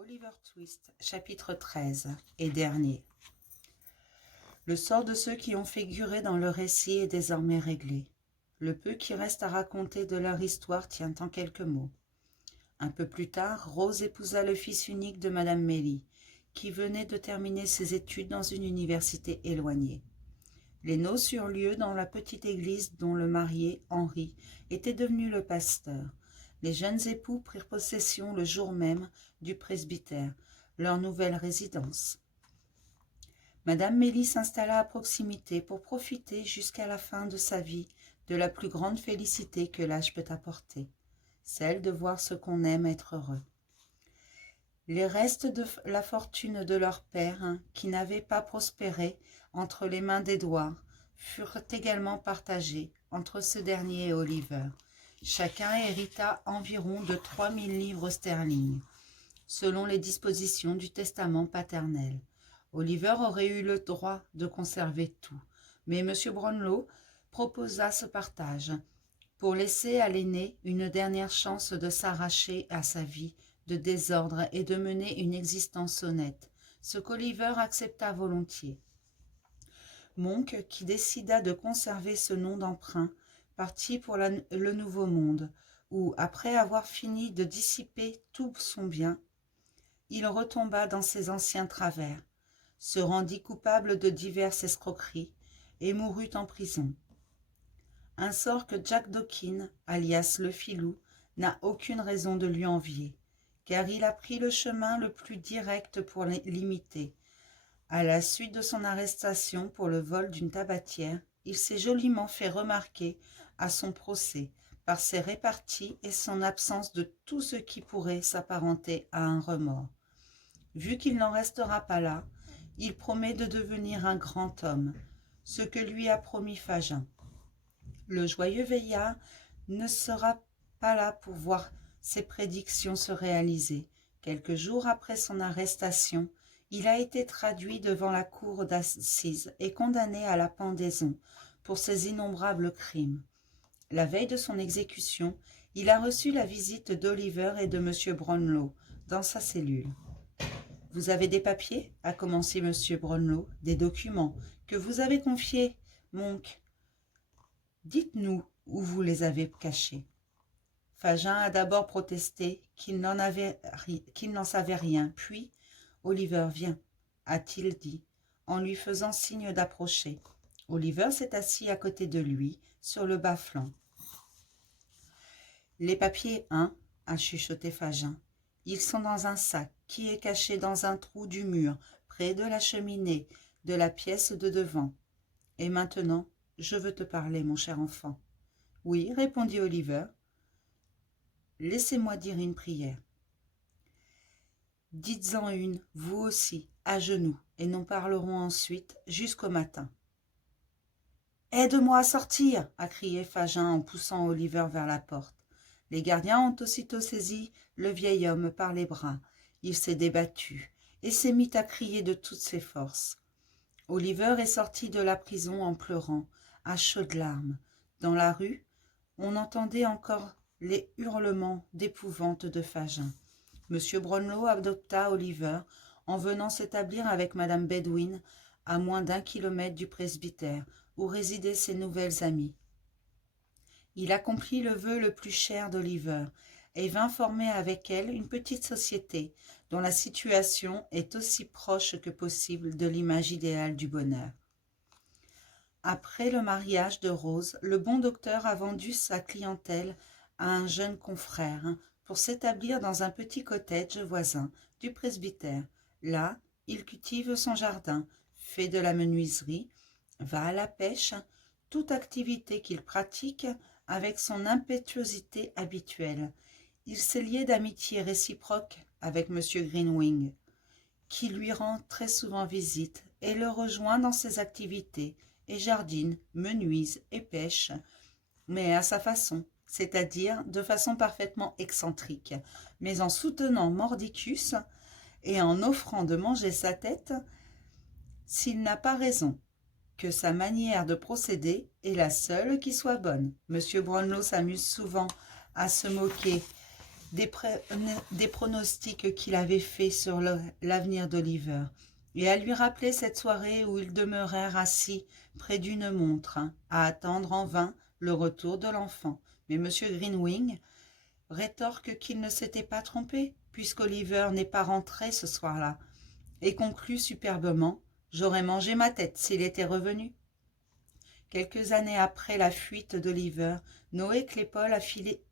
Oliver Twist, chapitre 13 et dernier. Le sort de ceux qui ont figuré dans le récit est désormais réglé. Le peu qui reste à raconter de leur histoire tient en quelques mots. Un peu plus tard, Rose épousa le fils unique de Madame Mélie, qui venait de terminer ses études dans une université éloignée. Les noces eurent lieu dans la petite église dont le marié, Henri, était devenu le pasteur. Les jeunes époux prirent possession le jour même du presbytère, leur nouvelle résidence. Madame Mélie s'installa à proximité pour profiter jusqu'à la fin de sa vie de la plus grande félicité que l'âge peut apporter, celle de voir ce qu'on aime être heureux. Les restes de la fortune de leur père, qui n'avait pas prospéré entre les mains d'Édouard, furent également partagés entre ce dernier et Oliver. Chacun hérita environ de 3000 livres sterling, selon les dispositions du testament paternel. Oliver aurait eu le droit de conserver tout, mais M. Brownlow proposa ce partage pour laisser à l'aîné une dernière chance de s'arracher à sa vie de désordre et de mener une existence honnête, ce qu'Oliver accepta volontiers. Monk, qui décida de conserver ce nom d'emprunt, partit pour le Nouveau Monde, où, après avoir fini de dissiper tout son bien, il retomba dans ses anciens travers, se rendit coupable de diverses escroqueries et mourut en prison. Un sort que Jack Dawkins, alias le Filou, n'a aucune raison de lui envier, car il a pris le chemin le plus direct pour l'imiter. À la suite de son arrestation pour le vol d'une tabatière, il s'est joliment fait remarquer à son procès par ses réparties et son absence de tout ce qui pourrait s'apparenter à un remords. Vu qu'il n'en restera pas là, il promet de devenir un grand homme, ce que lui a promis Fagin. Le joyeux Veillard ne sera pas là pour voir ses prédictions se réaliser. Quelques jours après son arrestation, il a été traduit devant la cour d'assises et condamné à la pendaison pour ses innombrables crimes. La veille de son exécution, il a reçu la visite d'Oliver et de M. Brownlow dans sa cellule. « Vous avez des papiers » a commencé M. Brownlow, « des documents que vous avez confiés, Monk. Dites-nous où vous les avez cachés. » Fagin a d'abord protesté qu'il n'en savait rien, puis « Oliver, viens », a-t-il dit, en lui faisant signe d'approcher. Oliver s'est assis à côté de lui, sur le bas-flanc. « Les papiers, hein » a chuchoté Fagin. « Ils sont dans un sac qui est caché dans un trou du mur, près de la cheminée de la pièce de devant. Et maintenant, je veux te parler, mon cher enfant. »« Oui, » répondit Oliver. « Laissez-moi dire une prière. » « Dites-en une, vous aussi, à genoux, et nous parlerons ensuite jusqu'au matin. »« Aide-moi à sortir !» a crié Fagin en poussant Oliver vers la porte. Les gardiens ont aussitôt saisi le vieil homme par les bras. Il s'est débattu et s'est mis à crier de toutes ses forces. Oliver est sorti de la prison en pleurant, à chaudes larmes. Dans la rue, on entendait encore les hurlements d'épouvante de Fagin. M. Brownlow adopta Oliver en venant s'établir avec Madame Bedwin à moins d'1 kilomètre du presbytère, où résidaient ses nouvelles amies. Il accomplit le vœu le plus cher d'Oliver et vint former avec elle une petite société dont la situation est aussi proche que possible de l'image idéale du bonheur. Après le mariage de Rose, le bon docteur a vendu sa clientèle à un jeune confrère pour s'établir dans un petit cottage voisin du presbytère. Là, il cultive son jardin, fait de la menuiserie, va à la pêche, toute activité qu'il pratique avec son impétuosité habituelle. Il s'est lié d'amitié réciproque avec M. Greenwing, qui lui rend très souvent visite et le rejoint dans ses activités, et jardine, menuise et pêche, mais à sa façon, c'est-à-dire de façon parfaitement excentrique, mais en soutenant Mordicus et en offrant de manger sa tête s'il n'a pas raison, que sa manière de procéder est la seule qui soit bonne. M. Brownlow s'amuse souvent à se moquer des pronostics qu'il avait faits sur l'avenir d'Oliver, et à lui rappeler cette soirée où ils demeurèrent assis près d'une montre, à attendre en vain le retour de l'enfant. Mais M. Greenwing rétorque qu'il ne s'était pas trompé, puisqu'Oliver n'est pas rentré ce soir-là, et conclut superbement: « J'aurais mangé ma tête s'il était revenu. » Quelques années après la fuite d'Oliver, Noé Claypole a filé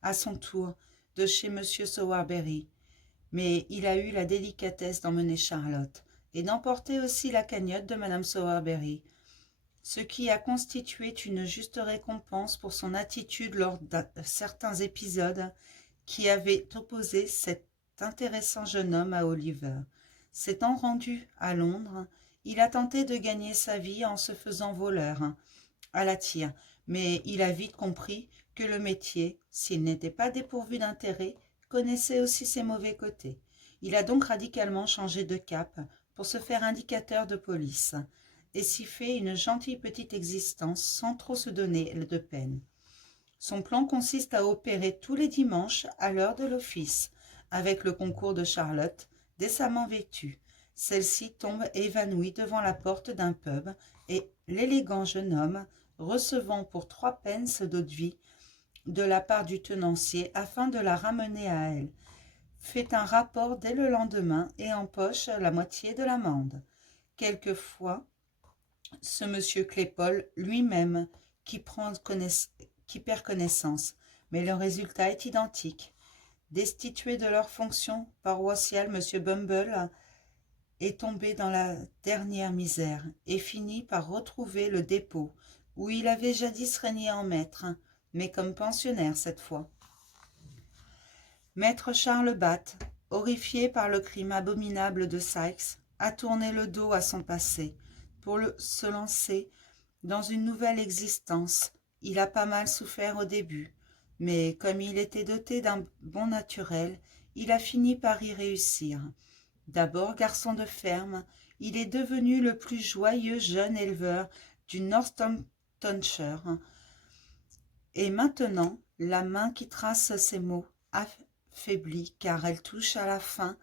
à son tour de chez M. Sowerberry, mais il a eu la délicatesse d'emmener Charlotte, et d'emporter aussi la cagnotte de Mme Sowerberry, ce qui a constitué une juste récompense pour son attitude lors de certains épisodes qui avaient opposé cet intéressant jeune homme à Oliver. S'étant rendu à Londres, il a tenté de gagner sa vie en se faisant voleur à la tire, mais il a vite compris que le métier, s'il n'était pas dépourvu d'intérêt, connaissait aussi ses mauvais côtés. Il a donc radicalement changé de cap pour se faire indicateur de police, et s'y fait une gentille petite existence sans trop se donner de peine. Son plan consiste à opérer tous les dimanches à l'heure de l'office, avec le concours de Charlotte, décemment vêtue. Celle-ci tombe évanouie devant la porte d'un pub, et l'élégant jeune homme, recevant pour 3 pence d'eau-de-vie de la part du tenancier afin de la ramener à elle, fait un rapport dès le lendemain et empoche la moitié de l'amende. Quelquefois, ce monsieur Claypole lui-même qui perd connaissance, mais le résultat est identique. Destitué de leur fonction paroissiale, M. Bumble est tombé dans la dernière misère et finit par retrouver le dépôt où il avait jadis régné en maître, mais comme pensionnaire cette fois. Maître Charles Batt, horrifié par le crime abominable de Sikes, a tourné le dos à son passé pour se lancer dans une nouvelle existence. Il a pas mal souffert au début, mais comme il était doté d'un bon naturel, il a fini par y réussir. D'abord garçon de ferme, il est devenu le plus joyeux jeune éleveur du Northamptonshire. Et maintenant, la main qui trace ces mots affaiblie, car elle touche à la fin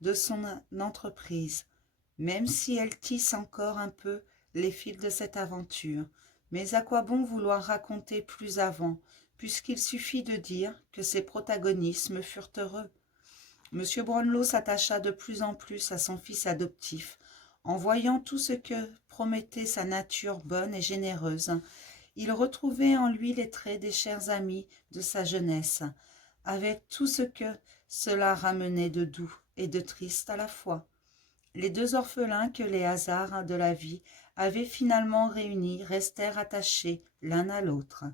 de son entreprise, même si elle tisse encore un peu les fils de cette aventure. Mais à quoi bon vouloir raconter plus avant, puisqu'il suffit de dire que ses protagonismes furent heureux. M. Brownlow s'attacha de plus en plus à son fils adoptif, en voyant tout ce que promettait sa nature bonne et généreuse. Il retrouvait en lui les traits des chers amis de sa jeunesse, avec tout ce que cela ramenait de doux et de triste à la fois. Les 2 orphelins que les hasards de la vie avaient finalement réunis restèrent attachés l'un à l'autre,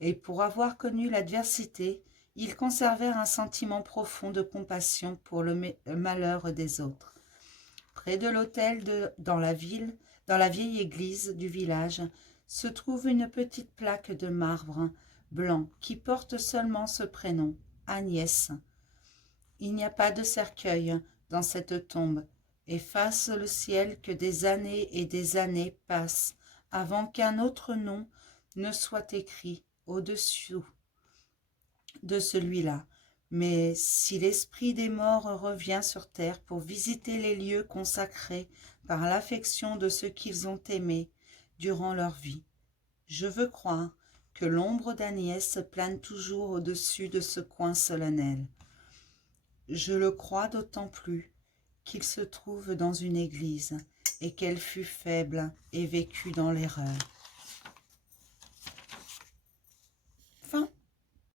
et pour avoir connu l'adversité, ils conservèrent un sentiment profond de compassion pour le malheur des autres. Près de l'autel dans la vieille église du village, se trouve une petite plaque de marbre blanc qui porte seulement ce prénom, Agnès. Il n'y a pas de cercueil dans cette tombe, et fasse le ciel que des années et des années passent avant qu'un autre nom ne soit écrit au-dessous de celui-là. Mais si l'esprit des morts revient sur terre pour visiter les lieux consacrés par l'affection de ceux qu'ils ont aimés durant leur vie, je veux croire que l'ombre d'Agnès plane toujours au-dessus de ce coin solennel. Je le crois d'autant plus qu'il se trouve dans une église et qu'elle fut faible et vécut dans l'erreur.